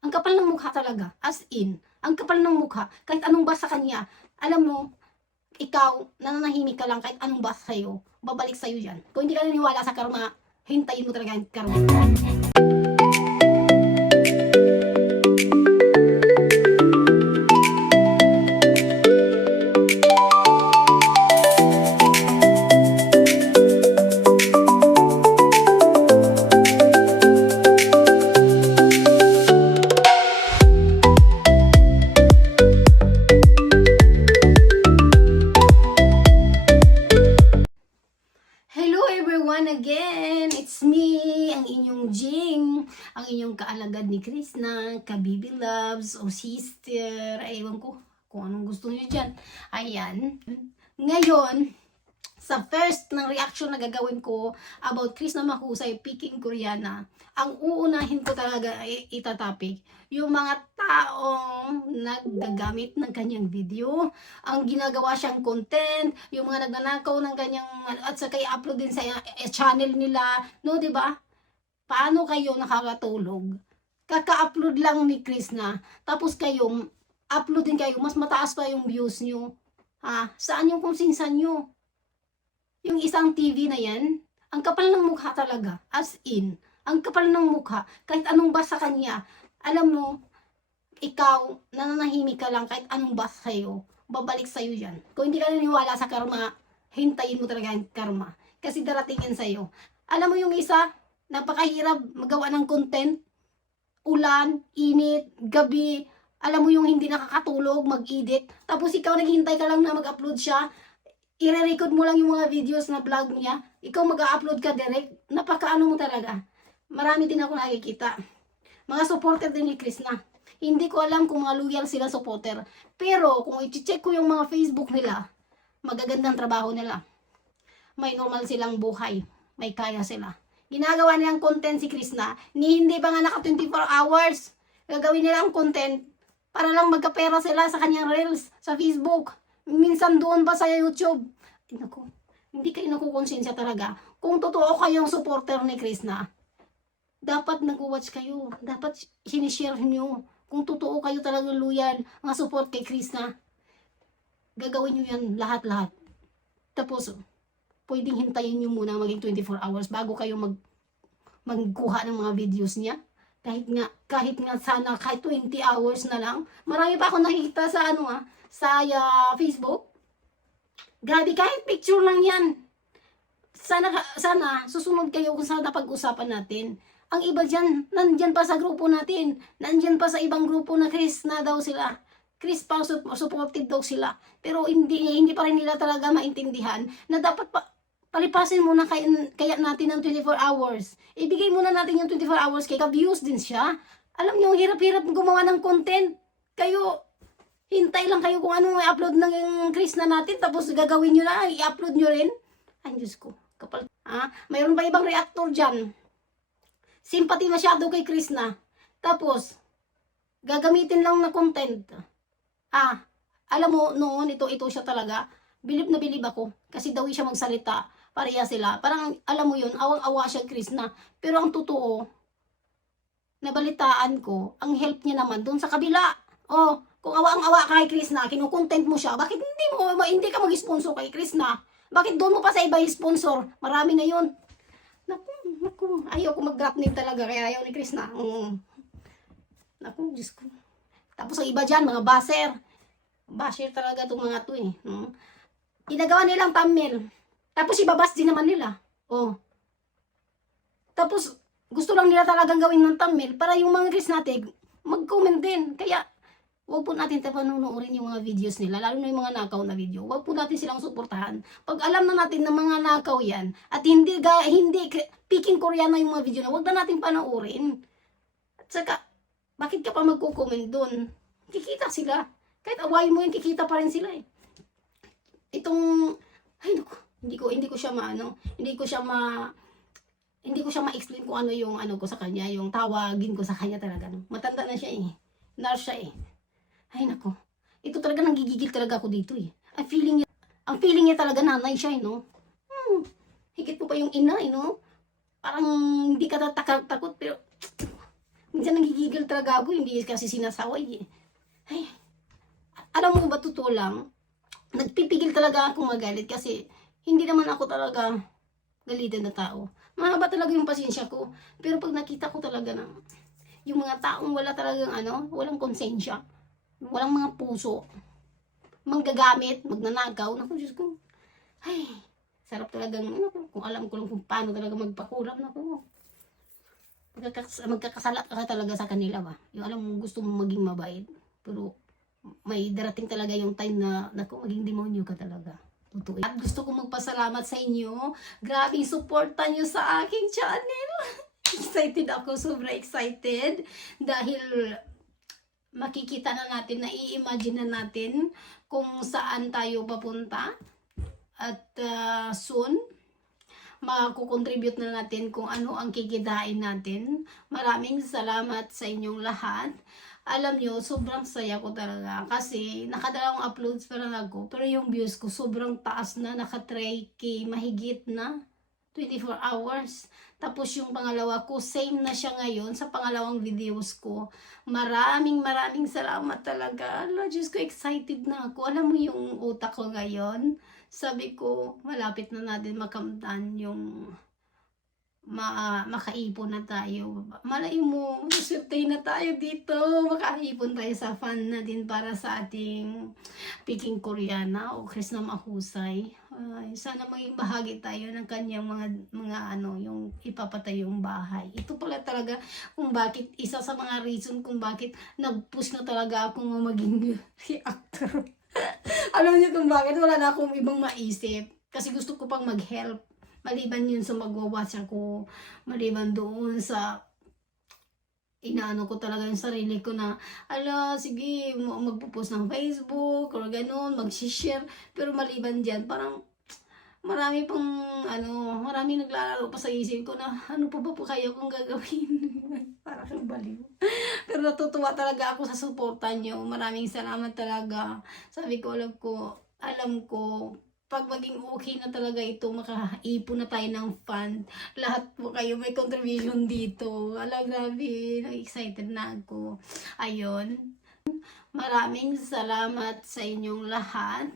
Ang kapal ng mukha talaga. As in, ang kapal ng mukha. Kahit anong basa kanya. Alam mo, ikaw, nananahimik ka lang kahit anong basa sa'yo. Babalik sa'yo yan. Kung hindi ka naniwala sa karma, hintayin mo talaga yung karma. Hello everyone again! It's me, ang inyong Jing, ang inyong kaalagad ni Krishna, kabibi loves o sister, ewan ko kung anong gusto niyo dyan. Ayan. Ngayon, sa first ng reaction na gagawin ko about Krishna Mahusay Peking Koreana, ang uunahin ko talaga itatapik yung mga taong naggagamit ng kanyang video, ang ginagawa siyang content, yung mga nagnanakaw ng kanyang at saka i-upload din sa channel nila, no, 'di ba? Paano kayo nakakatulog? Kaka-upload lang ni Krishna, tapos kayo upload din kayo, mas mataas pa yung views nyo. Ha? Saan yung konsinsan nyo? Yung isang TV na yan, ang kapal ng mukha talaga. As in, ang kapal ng mukha. Kahit anong basa kanya. Alam mo, ikaw, nananahimik ka lang kahit anong basa sa'yo. Babalik sa'yo yan. Kung hindi ka naniwala sa karma, hintayin mo talaga yung karma. Kasi darating yan sa'yo. Alam mo yung isa, napakahirap magawa ng content. Ulan, init, gabi. Alam mo yung hindi nakakatulog, mag-edit. Tapos ikaw naghihintay ka lang na mag-upload siya. I-record mo lang yung mga videos na vlog niya. Ikaw mag-upload ka direct. Napakaano mo talaga. Marami din ako nakikita. Mga supporter din ni Krishna. Hindi ko alam kung mga loyal sila supporter. Pero kung i-check ko yung mga Facebook nila, magagandang trabaho nila. May normal silang buhay. May kaya sila. Ginagawa nilang content si Krishna. Hindi pa nga naka 24 hours. Gagawin nilang content para lang magkapera sila sa kanyang reels sa Facebook. Minsan doon pa sa YouTube. Ay, naku, hindi kayo nakukonsensya talaga. Kung totoo kayong supporter ni Krishna, dapat nag-watch kayo. Dapat sinishare nyo. Kung totoo kayo talaga loyal, mga support kay Krishna, gagawin nyo yan lahat-lahat. Tapos, pwedeng hintayin nyo muna maging 24 hours bago kayo magkuha ng mga videos niya. Kahit nga sana kahit 20 hours na lang. Marami pa ako nakikita sa sa Facebook. Grabe, kahit picture lang yan. Sana susunod kayo kung saan napag-usapan natin. Ang iba dyan, nandyan pa sa grupo natin. Nandyan pa sa ibang grupo na Chris na daw sila. Chris pa supported daw sila. Pero hindi pa rin nila talaga maintindihan na dapat palipasin muna kaya natin ng 24 hours. Ibigay muna natin yung 24 hours kaya views din siya. Alam niyo, hirap-hirap gumawa ng content. Kayo, hintay lang kayo kung anong i-upload ng Chris na natin, tapos gagawin nyo na, i-upload nyo rin. Ay, Diyos ko, kapal. Mayroon ba ibang reactor dyan? Sympathy masyado kay Chris na. Tapos, gagamitin lang na content. Alam mo, noon, ito siya talaga. Bilib na bilib ako. Kasi daw siya magsalita. Pareha sila. Parang, alam mo yun, awang-awa siya Chris na. Pero ang totoo, nabalitaan ko, ang help niya naman doon sa kabila. Kung awa-awa ka kay Chris na, kinukontent mo siya, bakit hindi ka mag-sponsor kay Chris na? Bakit doon mo pa sa iba sponsor? Marami na yun. Naku, ayaw ko mag-drop name talaga, kaya ayaw ni Chris na. Naku, Diyos ko. Tapos ang iba dyan, mga baser. Basher talaga itong mga to eh. Ginagawa nilang thumbnail. Tapos ibabas din naman nila. Tapos, gusto lang nila talagang gawin ng thumbnail para yung mga Chris natin, mag-comment din. Kaya, huwag po natin panunuorin yung mga videos nila, lalo na yung mga nakaw na video. Huwag po natin silang suportahan. Pag alam na natin na mga nakaw yan, at hindi Peking Koreana yung mga video na, huwag na natin panoorin. At saka, bakit ka pa magko-comment doon? Kikita sila. Kahit awayin mo yun, kikita pa rin sila eh. Ay naku, hindi ko siya ma-explain kung ano yung ko sa kanya, yung tawagin ko sa kanya talaga. Matanda na siya eh. Nurse siya eh. Ay nako. Ito talaga nanggigigil talaga ako dito eh. Ang feeling niya talaga nanay siya eh, no? Higit po pa yung ina eh, no? Parang hindi ka takot pero Minsan nagigigil talaga ako, hindi kasi sinasaway eh. Ay, alam mo ba, totoo lang, nagpipigil talaga ako magalit kasi hindi naman ako talaga galitan na tao. Mahaba talaga yung pasensya ko. Pero pag nakita ko talaga ng yung mga taong wala talagang walang konsensya, walang mga puso, manggagamit, magnanakaw, naku Diyos ko, ay, sarap talagang, kung alam ko lang kung paano talaga magpakulam, naku, magkakasalat ka talaga sa kanila ba. Yung alam mo, gusto mo maging mabait, pero may darating talaga yung time na, naku, maging demonyo ka talaga. Totoo. At gusto kong magpasalamat sa inyo. Grabing suporta nyo sa aking channel. Excited ako, sobra excited. Dahil makikita na natin, nai-imagine na natin kung saan tayo papunta. At soon, makukontribute na natin kung ano ang kikitain natin. Maraming salamat sa inyong lahat. Alam nyo, sobrang saya ko talaga kasi nakadalawang uploads pa lang ako, pero yung views ko sobrang taas na, naka 3K mahigit na, 24 hours. Tapos yung pangalawa ko, same na siya ngayon sa pangalawang videos ko. Maraming salamat talaga. Ala, Diyos ko, excited na ako. Alam mo yung utak ko ngayon, sabi ko, malapit na natin makamtan yung makaipon na tayo. Malay mo, maswerte na tayo dito. Makaipon tayo sa fund natin para sa ating Peking Koreana o Krishna Mahusay. Ay, sana maging bahagi tayo ng kanyang mga yung ipapatay yung bahay. Ito pala talaga kung bakit, isa sa mga reason kung bakit nag-push na talaga akong maging reactor. Alam niyo kung bakit wala na akong ibang maisip. Kasi gusto ko pang mag-help. Maliban yun sa magwa-watch ako, maliban doon sa inaano ko talaga yung sarili ko na, ala, sige, magpo-post ng Facebook, or ganun, mag-share. Pero maliban dyan, parang marami marami naglalaro pa sa isip ko na, ano pa ba po kaya kong gagawin? Para kang baliw. Pero natutuwa talaga ako sa suporta nyo. Maraming salamat talaga. Sabi ko, alam ko, pag maging okay na talaga ito, makaipon na tayo ng fund. Lahat po kayo may contribution dito. Ala, grabe. Excited na ako. Ayun. Maraming salamat sa inyong lahat.